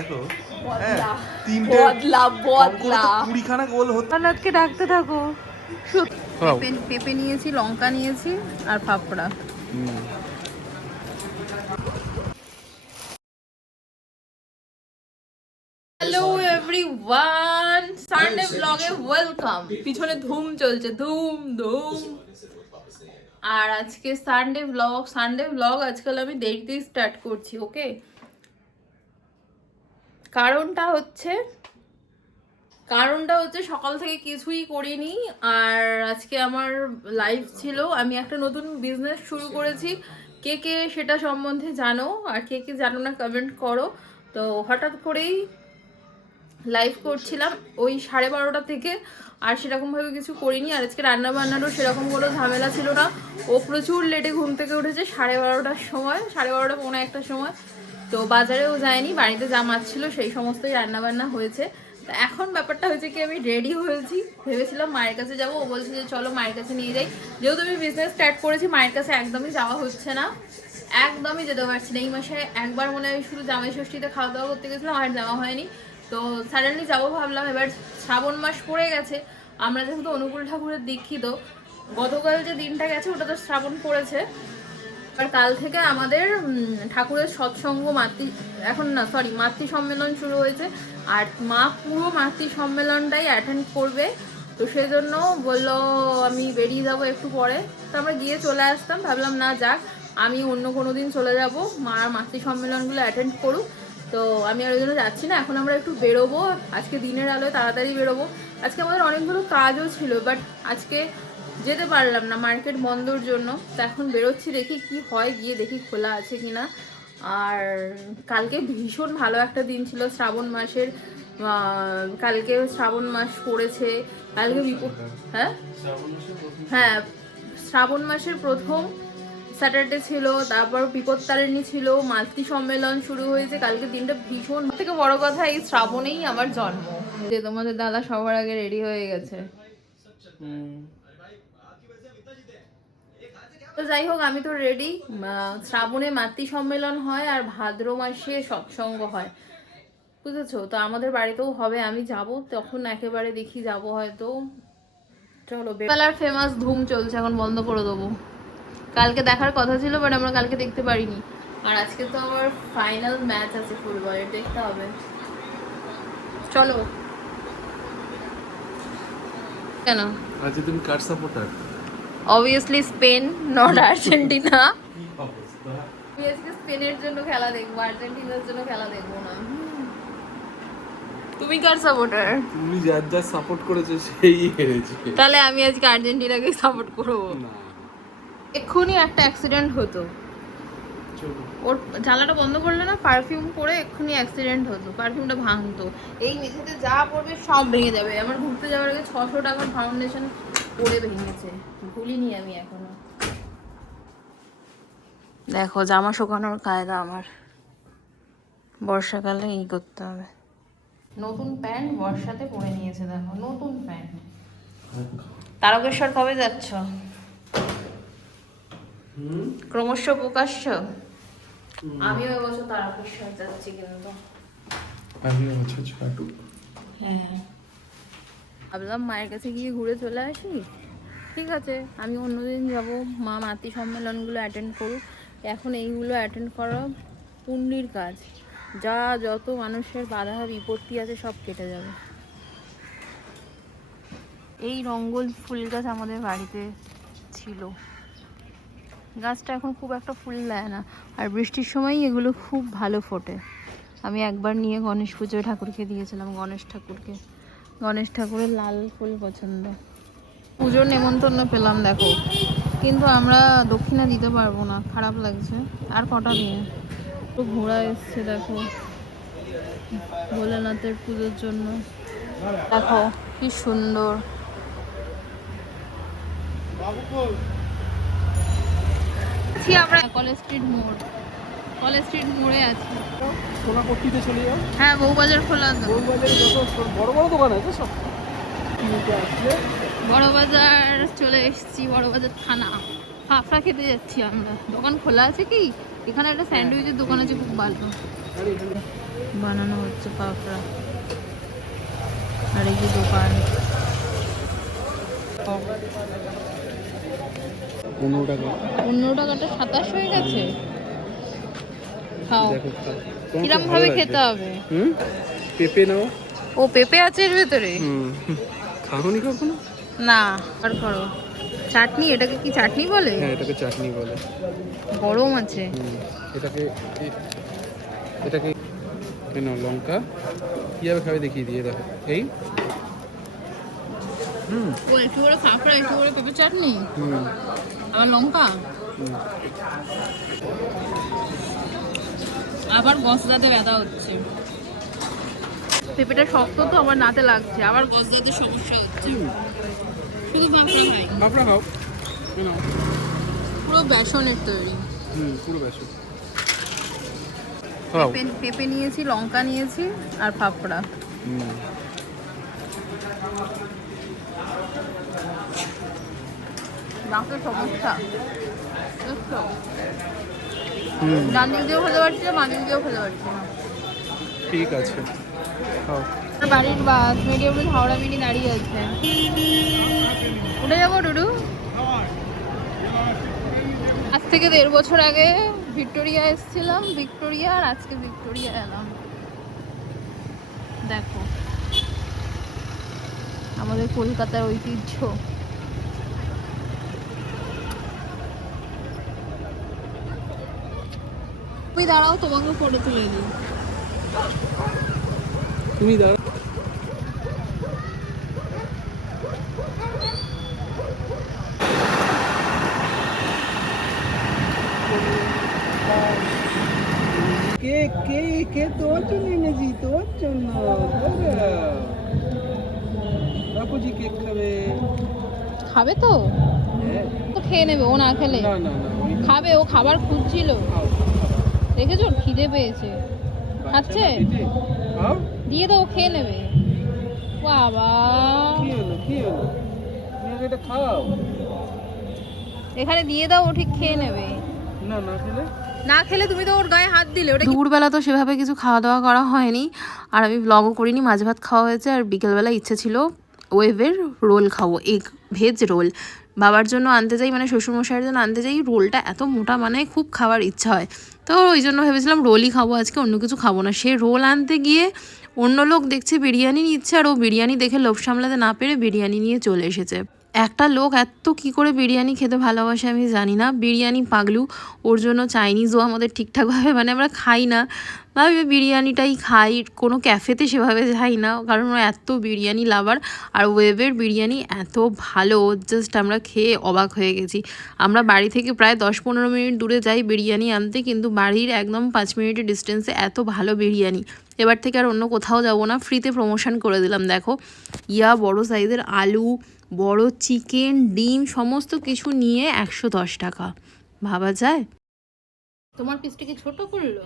দেখো বদলা তিনটে বদলা বদলা 20খানা গোল হতো। আনাতকে ডাকতে থাকো। পেঁপে নিয়েছি, লঙ্কা নিয়েছি আর পাপড়া। হ্যালো এভরিওয়ান, সানডে ব্লগে ওয়েলকাম। পিছনে ধুম চলছে, ধুম ধুম। আর আজকে সানডে ব্লগ আজকাল আমি দেরিতেই স্টার্ট করছি, ওকে? কারণটা হচ্ছে সকাল থেকে কিছুই করিনি। আর আজকে আমার লাইভ ছিল, আমি একটা নতুন বিজনেস শুরু করেছি। কে কে সেটা সম্বন্ধে জানো আর কে কে জানো না কমেন্ট করো। তো হঠাৎ করেই লাইভ করছিলাম ওই 12:30 থেকে, আর সেরকমভাবে কিছু করিনি। আর আজকে রান্না বান্নারও সেরকম কোনো ঝামেলা ছিল না। ও প্রচুর লেটে ঘুম থেকে উঠেছে, 12:30টার সময়, 12:30 পৌনে একটার সময়। তো বাজারেও যায়নি, বাড়িতে যা মাছ ছিল সেই সমস্তই রান্নাবান্না হয়েছে। তো এখন ব্যাপারটা হয়েছে কি, আমি রেডি হয়েছি, ভেবেছিলাম মায়ের কাছে যাবো। ও বলছে যে চলো মায়ের কাছে নিয়ে যাই। যেহেতু আমি বিজনেস স্টার্ট করেছি, মায়ের কাছে একদমই যাওয়া হচ্ছে না, একদমই যেতে পারছি না। এই মাসে একবার মনে হয় শুধু জামাই ষষ্ঠীতে খাওয়া দাওয়া করতে গেছিলাম, আর যাওয়া হয়নি। তো সাডেনলি যাবো ভাবলাম। এবার শ্রাবণ মাস পড়ে গেছে, আমরা যেহেতু অনুকূল ঠাকুরের দীক্ষিত, গতকাল যে দিনটা গেছে ওটা তো শ্রাবণ পড়েছে। আর কাল থেকে আমাদের ঠাকুরের সৎসঙ্গ মাতৃ সম্মেলন শুরু হয়েছে। আর মা পুরো মাতৃ সম্মেলনটাই অ্যাটেন্ড করবে। তো সেই জন্য বললো আমি বেরিয়ে যাবো একটু পরে। তো আমরা গিয়ে চলে আসতাম, ভাবলাম না যাক, আমি অন্য কোনো দিন চলে যাব, মা মাতৃ সম্মেলনগুলো অ্যাটেন্ড করুক। তো আমি আর ওই জন্য যাচ্ছি না। এখন আমরা একটু বেরোবো, আজকে দিনের আলোয় তাড়াতাড়ি বেরোবো। আজকে আমাদের অনেকগুলো কাজও ছিল, বাট আজকে যেতে পারলাম না, মার্কেট বন্ধর জন্য। তো এখন বেরোচ্ছি, দেখি কি হয়, গিয়ে দেখি খোলা আছে কিনা। আর কালকে ভীষণ ভালো একটা দিন ছিল শ্রাবণ মাসের। কালকে শ্রাবণ মাস পড়েছে, কালকে হ্যাঁ হ্যাঁ শ্রাবণ মাসের প্রথম স্যাটারডে ছিল, তারপর বিপত্তারিণী ছিল, মাতৃ সম্মেলন শুরু হয়েছে। কালকে দিনটা ভীষণ, থেকে বড় কথা এই শ্রাবণেই আমার জন্ম। যে তোমাদের দাদা সবার আগে রেডি হয়ে গেছে। তো যাই হোক, আমি তো রেডি। শ্রাবণে মাতৃ সম্মেলন হয় আর ভাদ্র মাসে সৎসঙ্গ হয়, বুঝেছো? তো আমাদের বাড়িতেও হবে, আমি যাব তখন একেবারে দেখি যাব হয়তো। চলো, বেলার ফেমাস ধুম চলছে, এখন বন্ধ করে দেবো। কালকে দেখার কথা ছিল, বাট আমরা কালকে দেখতে পারিনি। আর আজকে তো আমার ফাইনাল ম্যাচ আছে ফুটবলের, দেখতে হবে। চলো। কেন? আজকে তুমি কার supporter? Obviously Spain, not Argentina. আমি আজকে স্পেনের জন্য খেলা দেখবো, আর্জেন্টিনার জন্য খেলা দেখবো না। তুমি কার সাপোর্টার? তুমি যার যার সাপোর্ট করেছো সেই হেরেছে। তাহলে আমি আজকে আর্জেন্টিনাকে সাপোর্ট করবো। এক্ষুনি একটা অ্যাক্সিডেন্ট হতো, ওর জ্বালাটা বন্ধ করলে না, পারফিউম পরে এক্ষুনি অ্যাক্সিডেন্ট হতো, পারফিউমটা ভাঙতো। এই মেঝেতে যা পড়বে সব ভেঙে যাবে। আমার ঘুরতে যাওয়ার আগে 600 টাকার ফাউন্ডেশন পরে ভেঙেছে, ভুলিনি আমি এখনো। দেখো জামা শুকানোর কায়দা আমার, বর্ষাকালে এই করতে হবে। নতুন প্যান্ট বর্ষাতে পরে নিয়েছে, দেখো নতুন প্যান্ট। তারকেশ্বর কবে যাচ্ছ? ক্রমশ প্রকাশ্য। আমিও এবছর তারকেশ্বর যাচ্ছি, কিন্তু আমিও আচ্ছা ছাটু। হ্যাঁ, ভাবলাম মায়ের কাছে গিয়ে ঘুরে চলে আসি। ঠিক আছে, আমি অন্যদিন যাব, মা মাতৃ সম্মেলনগুলো অ্যাটেন্ড করুক। এখন এইগুলো অ্যাটেন্ড করা পুণ্যির কাজ, যা যত মানুষের বাধা বিপত্তি আছে সব কেটে যাবে। এই রঙ্গল ফুল গাছ আমাদের বাড়িতে ছিল, গাছটা এখন খুব একটা ফুল দেয় না, আর বৃষ্টির সময় এগুলো খুব ভালো ফোটে। আমি একবার নিয়ে গণেশ পুজোয় ঠাকুরকে দিয়েছিলাম, গণেশ ঠাকুরের লাল ফুল পছন্দ। পুজোর নেমন্তন্ন পেলাম দেখো, কিন্তু আমরা দক্ষিণা দিতে পারবো না, খারাপ লাগছে। আর কটা দিন তো ঘোরা এসছে, দেখো ভোলেনাথের পুজোর জন্য। দেখো কি সুন্দর। আমরা কলেজ স্ট্রিট মোড়ে আছি। সোনাপট্টিতে চলে যাও। হ্যাঁ, বউবাজার খোলা তো। বউবাজারে যত বড় বড় দোকান আছে সব বড়বাজার চলে এসেছি, বড়বাজার থানা। ফাফড়া খেতে যাচ্ছি আমরা। দোকান খোলা আছে কি? এখানে একটা স্যান্ডউইচের দোকান আছে, খুব ভালো। বানানো হচ্ছে পাপড়া। আর এই যে দোকান। 15 টাকা। 15 টাকাটা 27 হয়ে গেছে। খাও। দেখো খাও। তোমার কিরম খুব ভালো ভাবে লাগবে। খেতে হবে? পেঁপে নাও। ও পেঁপে আছে এর ভেতরে? খাওনি কখনো? না। আর করো চাটনি, এটাকে কি চাটনি বলে? হ্যাঁ, এটাকে চাটনি বলে। গরম আছে। এটাকে এটাকে কেন লঙ্কা কিভাবে খাবে দেখিয়ে দিয়ে দেখো। এই ও একটু করে ফাঁকড়া, একটু করে পেঁপে চাটনি, আবার লঙ্কা, আবার গসদাতে ব্যথা হচ্ছে। পেঁপেটা শক্ত তো আমার নাতে লাগছে, আবার গসদাতে সমস্যা হচ্ছে। শুধু ফাঁকড়া খাই। ফাঁকড়া খাও। নাও। পুরো বেসনের তৈরি। পুরো বেসন। খাও। পেঁপে নিয়েছি, লঙ্কা নিয়েছি আর ফাঁকড়া। দাঁতের সমস্যা, ডান দিক দিয়েও খেতে পারছি না, বাঁ দিক দিয়েও খেতে পারছি না। ঠিক আছে, খাও। বাড়ির বাস মিডিয়াম হাওড়া মিনি দাঁড়িয়ে আছে। উঠে যাবো ডুডু। আজ থেকে 1.5 বছর আগে ভিক্টোরিয়া এসেছিলাম, ভিক্টোরিয়া, আর আজকে ভিক্টোরিয়া এলাম। দেখো আমাদের কলকাতার ঐতিহ্য। তুমি দাঁড়াও, তোমাকে ফটো তুলে দিই। তুমি দাঁড়াও। কেক কেক কেক তোর জন্য এনেছি, তোর জন্য। বাপুজি কেক খাবে। খাবে তো? হ্যাঁ। তো খেয়ে নেবে, ও না খেলে? না না না, ওই খাবে, ও খাবার খুঁজছিল। খাও। দেখেছো ওর খিদে পেয়েছে, খাচ্ছে। খাও। দিয়ে দাও, খেয়ে নেবে। বাবা কি হলো কি হলো, তুমি আগে এটা খাও। এখানে দিয়ে দাও, ও ঠিক খেয়ে নেবে। না না খেলে না খেলে তুমি তো ওর গায়ে হাত দিলে। ওটা দুপুরবেলা তো সেভাবে কিছু খাওয়া দাওয়া করা হয়নি, আর আমি ব্লগও করিনি। মাছ ভাত খাওয়া হয়েছে, আর বিকেলবেলা ইচ্ছে ছিল ওয়েভের রোল খাবো, এগ ভেজ রোল। বাবার জন্য আনতে যাই, মানে শ্বশুরমশাইয়ের জন্য আনতে যাই। রোলটা এত মোটা, মানে খুব খাওয়ার ইচ্ছা হয়, তো ওই জন্য ভেবেছিলাম রোলই খাবো আজকে, অন্য কিছু খাবো না। সে রোল আনতে গিয়ে অন্য লোক দেখছে বিরিয়ানি নিচ্ছে, আর ও বিরিয়ানি দেখে লোভ সামলাতে না পেরে বিরিয়ানি নিয়ে চলে এসেছে। একটা লোক এত কি করে বিরিয়ানি খেতে ভালোবাসে আমি জানি না, বিরিয়ানি পাগলু। ওর জন্য চাইনিজও আমাদের ঠিকঠাকভাবে, মানে আমরা খাই না, ভাবে বিরিয়ানিটাই খাই, কোনো ক্যাফেতে সেভাবে যাই না, কারণ ও এত বিরিয়ানি লাভার। আর ওয়েভের বিরিয়ানি এত ভালো, জাস্ট আমরা খেয়ে অবাক হয়ে গেছি। আমরা বাড়ি থেকে প্রায় 10-15 মিনিট দূরে যাই বিরিয়ানি আনতে, কিন্তু বাড়ির একদম 5 মিনিটের ডিস্টেন্সে এত ভালো বিরিয়ানি। এবার থেকে আর অন্য কোথাও যাবো না, ফ্রিতে প্রমোশন করে দিলাম। দেখো ইয়া বড় সাইজের আলু, বড় চিকেন, ডিম, সমস্ত কিছু নিয়ে 110 টাকা। ভাবা যায়? তোমার পিসটা কি ছোট করলো?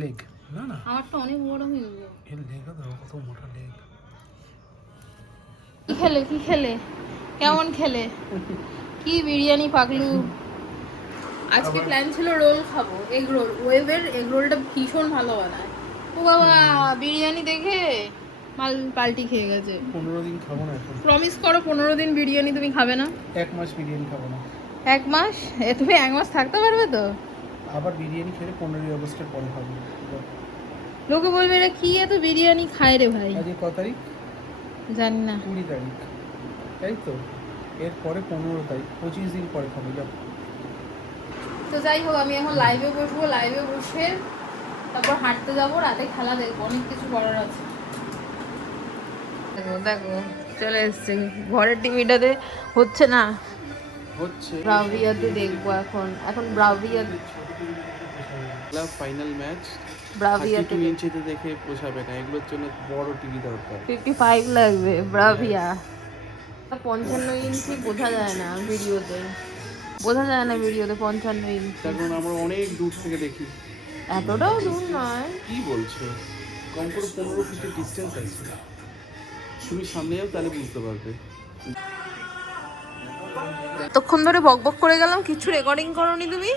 লেগ না না, আমারটা অনেক বড় হয়ে গেল। এর লেগটা দাও, কত মোটা লেগ। কি খেলে কি খেলে, কেমন খেলে? কি বিরিয়ানি পাগলু। আজকে প্ল্যান ছিল রোল খাবো, এগ রোল। ওয়েভের এগ রোলটা ভীষণ ভালো বানায়। ও বাবা, বিরিয়ানি দেখে মাল পাল্টি খেয়ে গেছে। 15 দিন খাবো না এখন। প্রমিস করো 15 দিন বিরিয়ানি তুমি খাবে না। 1 মাস বিরিয়ানি খাবো না। 1 মাস? তুমি 1 মাস থাকতে পারবে তো? আবার বিরিয়ানি খেলে 15 আগস্টের পরে খাবো। লোকে বলবে এটা কি এত বিরিয়ানি খায় রে ভাই। আজকে কত তারিখ? জানি না। 20 তারিখ, তাই তো। এরপরে 15 তারিখ, 25 দিন পরে খাবো। যাও। তো যাই হোক, আমি এখন লাইভে বসবো, লাইভে বসে তারপর হাঁটতে যাবো, রাতে খেলা দেখবো, অনেক কিছু করার আছে। দেখো দেখো চলে এসছে, ঘরের টিভিটাতে হচ্ছে না, হচ্ছে ব্রাভিয়াতে দেখবো এখন। এখন ব্রাভিয়াতে, ফাইনাল ম্যাচ ব্রাভিয়াতে 32 ইঞ্চিতে দেখে পোষাবে না, এগুলোর জন্য বড় টিভি দরকার। 55 লাগবে ব্রাভিয়া। 55 ইঞ্চি বোঝা যায় না ভিডিওতে, বোঝা যায় না ভিডিওতে 55 ইঞ্চি। তার কারণ আমরা অনেক দূর থেকে দেখি। এতটাও দূর নয়। কি বলছো, কম করে 15 ফিট ডিস্টেন্স আছে। তুমি সামনে যাও, তাহলে বুঝতে পারবে। এতক্ষণ ধরে বকবক করে গেলাম, কিছু রেকর্ডিং করোনি তুমি?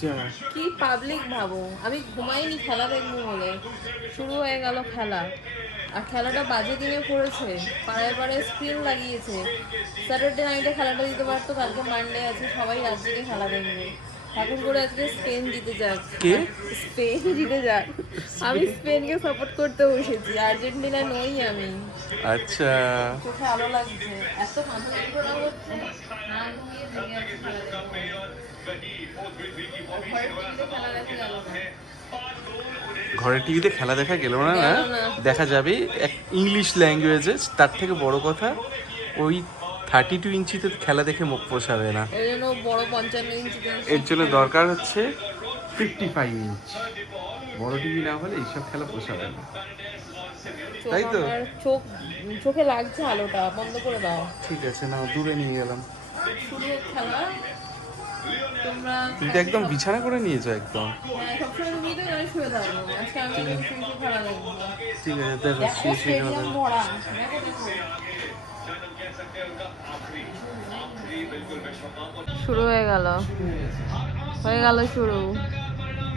যা কি পাবলিক ভাবো, আমি ঘুমাইনি খেলা দেখবো বলে, শুরু হয়ে গেল খেলা। আর খেলাটা বাজে দিনে পড়েছে, পাড়ায় পাড়ায় স্ক্রিন লাগিয়েছে। স্যাটারডে নাইটে খেলাটা দিতে পারতো, কালকে মানডে আছে, সবাই রাত জেগে খেলা দেখবে। ঠাকুর করে আজকে স্পেন জিতে যাক। কে? স্পেন জিতে যাক। আমি স্পেনকে সাপোর্ট করতে বসেছি, আর্জেন্টিনা নই আমি। আচ্ছা, চোখে আলো লাগছে, এত মাথা যন্ত্রণা হচ্ছে, না ঘুমিয়ে জেগে আছি খেলা দেখবো। ঘরের টিভিতে খেলা দেখা গেল না, না গেল না। দেখা যাবে এক ইংলিশ ল্যাঙ্গুয়েজে। তার থেকে বড় কথা, ওই 32 ইঞ্চিতে খেলা দেখে মুখ পোষাবে না। ওই জন্য বড় 55 ইঞ্চি এর জন্য দরকার হচ্ছে 55 ইঞ্চ। বড় টিভি না হলে এইসব খেলা পোষাবে না। তাই তো? চোখে লাগছে আলোটা, বন্ধ করে দাও। ঠিক আছে, না দূরে নিয়ে গেলাম। শুরু হোক খেলা। তোমরা তুমি তো একদম বিছানা করে নিয়েছো একদম। হ্যাঁ, সবসময় তুমি তো আমি শুয়ে থাকবো, আজকে আমি শুয়ে শুয়ে খেলা দেখবো। ঠিক আছে, দেখো দেখো শুয়ে শুয়ে খেলা স্টেডিয়াম দেখো। ভরা, দেখো দেখো। শুরু হয়ে গেল শুরু।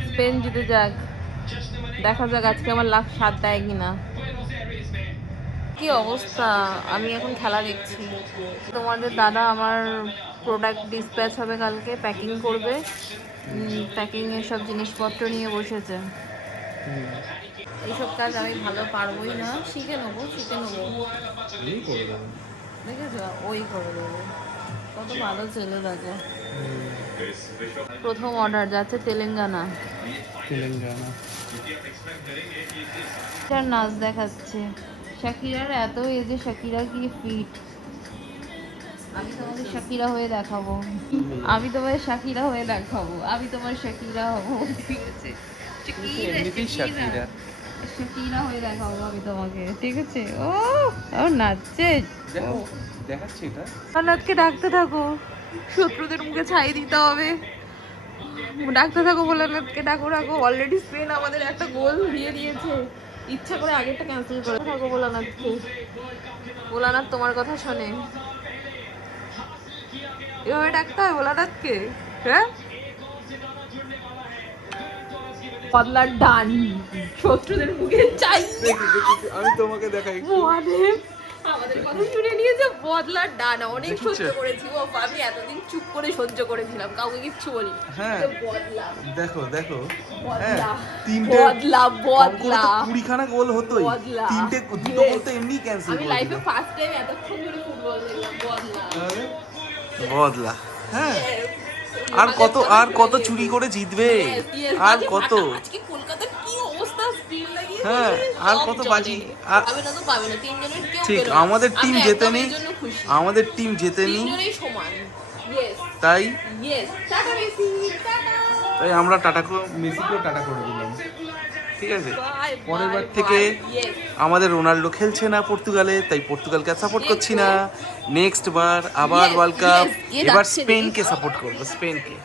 স্পেন জিতে যাক, দেখা যাক আজকে আমার লাখ সাত দেয় কিনা। কি অবস্থা, আমি এখন খেলা দেখছি। তোমাদের দাদা আমার প্রোডাক্ট ডিসপ্যাচ হবে কালকে, প্যাকিং করবে। প্যাকিং এর সব জিনিসপত্র নিয়ে বসেছে। এইসব কাজ আমি ভালো পারবোই না, শিখে নেবো। এই করে দেবো। দেখেছো, ওই করে দেবে। কত ভালো ছেলে দেখো। প্রথম অর্ডার যাচ্ছে তেলেঙ্গানা। নাচ দেখাচ্ছে শাকিরার, এত এজে শাকিরা কি ফিট। আমি তোমাকে শাকিরা হয়ে দেখাবো, আমি তোমার শাকিরা হবো। ঠিক আছে, এমনিতেই শাকিরা। শাকিরা হয়ে দেখাবো আমি তোমাকে, ঠিক আছে। ও নাচছে, দেখো দেখাচ্ছি এটা। নাচকে ডাকতে থাকো, শত্রুদের মুখে ছাই দিতে হবে। ডাকতে থাকো, ভোলানাথকে ডাকো। অলরেডি স্পেন আমাদের একটা গোল দিয়ে দিয়েছে, ইচ্ছা করে আগেরটা ক্যান্সেল করে থাকো ভোলানাথকে। ভোলানাথ তোমার কথা শোনে, এভাবে ডাকতে হয় ভোলানাথকে। হ্যাঁ, বদলার ডান, শত্রুদের মুখে চাই। আমি তোমাকে দেখাই। মহাদেব আমাদের কথা শুনে নিয়েছে, বদলার ডান। অনেক দেখেছো? সহ্য করেছি, ও আমি এতদিন চুপ করে সহ্য করেছিলাম, কাউকে কিচ্ছু বলি। হ্যাঁ। বদলা দেখো দেখো, হ্যাঁ বদলা তিনটে বদলা বদলা 20খানা গোল হতোই। বদলা। তিনটে দুটো গোল তো এমনি ক্যান্সেল আমি করে লাইফে দিল। ফার্স্ট টাইম এতক্ষণ ধরে ফুটবল দেখলাম। বদলা। বদলা, হ্যাঁ। Yes. আর কত আমাদের আর কত কথা চুরি শুনে করে জিতবে, Yes, yes, আর বাজি কত। ফাটা। আজকে কলকাতার কি অবস্থা, স্পিড লাগিয়ে হ্যাঁ, দিয়েছে, আর সব কত জলে। বাজি। আর পাবে না তো পাবে না, তিনজনের কেউ ঠিক, পেলো না। আমাদের টিম আমি জেতেনি, একদম এর জন্য খুশি। আমাদের টিম জেতেনি, তিনজনেই সমান। Yes, তাই yes. Tata Messi, tata. তাই আমরা মেসিকেও টাটা করে দিলাম। ঠিক আছে, Bye, পরের বার bye, থেকে bye. Yes. আমাদের রোনাল্ডো খেলছে না পর্তুগালে, তাই পর্তুগালকে সাপোর্ট করছি না। নেক্সট বার আবার Yes, ওয়ার্ল্ড কাপ, yes, কে এবার যাচ্ছে স্পেনকে দেখি? সাপোর্ট করবো, স্পেনকে।